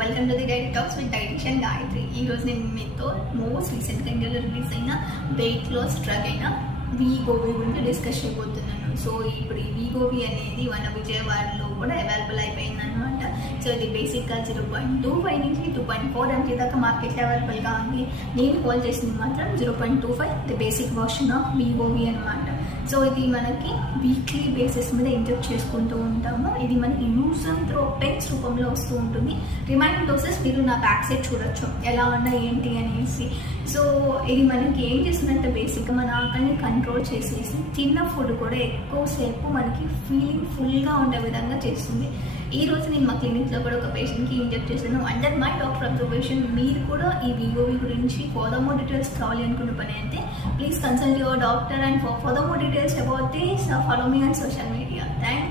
Welcome to the diet talks with dietitian Gayatri. ఈరోజు నేను మీతో మోస్ట్ రీసెంట్గా ఇండియాలో రిలీజ్ అయిన వెయిట్ లాస్ డ్రగ్ అయిన వీగోవి గురించి డిస్కస్ చేయబోతున్నాను. సో ఇప్పుడు ఈ వీగోవి అనేది మన విజయవాడలో కూడా అవైలబుల్ అయిపోయింది అనమాట. సో ఇది బేసిక్గా 0.25 నుంచి 2.4 MG దాకా మార్కెట్లో అవైలబుల్గా ఉంది. నేను కాల్ చేసింది మాత్రం 0.25 ది బేసిక్ వర్షన్ ఆఫ్ వీగోవి అనమాట. సో ఇది మనకి వీక్లీ బేసిస్ మీద ఇంజెక్ట్ చేసుకుంటూ ఉంటాము. ఇది మనకి యూస్ అండ్ త్రో పెన్స్ రూపంలో వస్తూ ఉంటుంది. రిమైనింగ్ డోసెస్ మీరు నా బ్యాక్ సైడ్ చూడొచ్చు ఎలా ఉన్నాయి ఏంటి అనేసి. సో ఇది మనకి ఏం చేస్తుందంటే బేసిక్గా మన ఆకలిని కంట్రోల్ చేసేసి తిన్న ఫుడ్ కూడా ఎక్కువసేపు మనకి ఫీలింగ్ ఫుల్గా ఉండే విధంగా చేస్తుంది. ఈ రోజు నేను మా క్లినిక్లో కూడా ఒక పేషెంట్కి ఇంజెక్ట్ చేశాను అండర్ మై డాక్టర్ అబ్జర్వేషన్. మీరు కూడా ఈ వీగోవి గురించి ఫర్దర్ మోర్ డీటెయిల్స్ కావాలి అనుకున్న పని అయితే please consult your doctor and further more details about this follow me on social media. Thank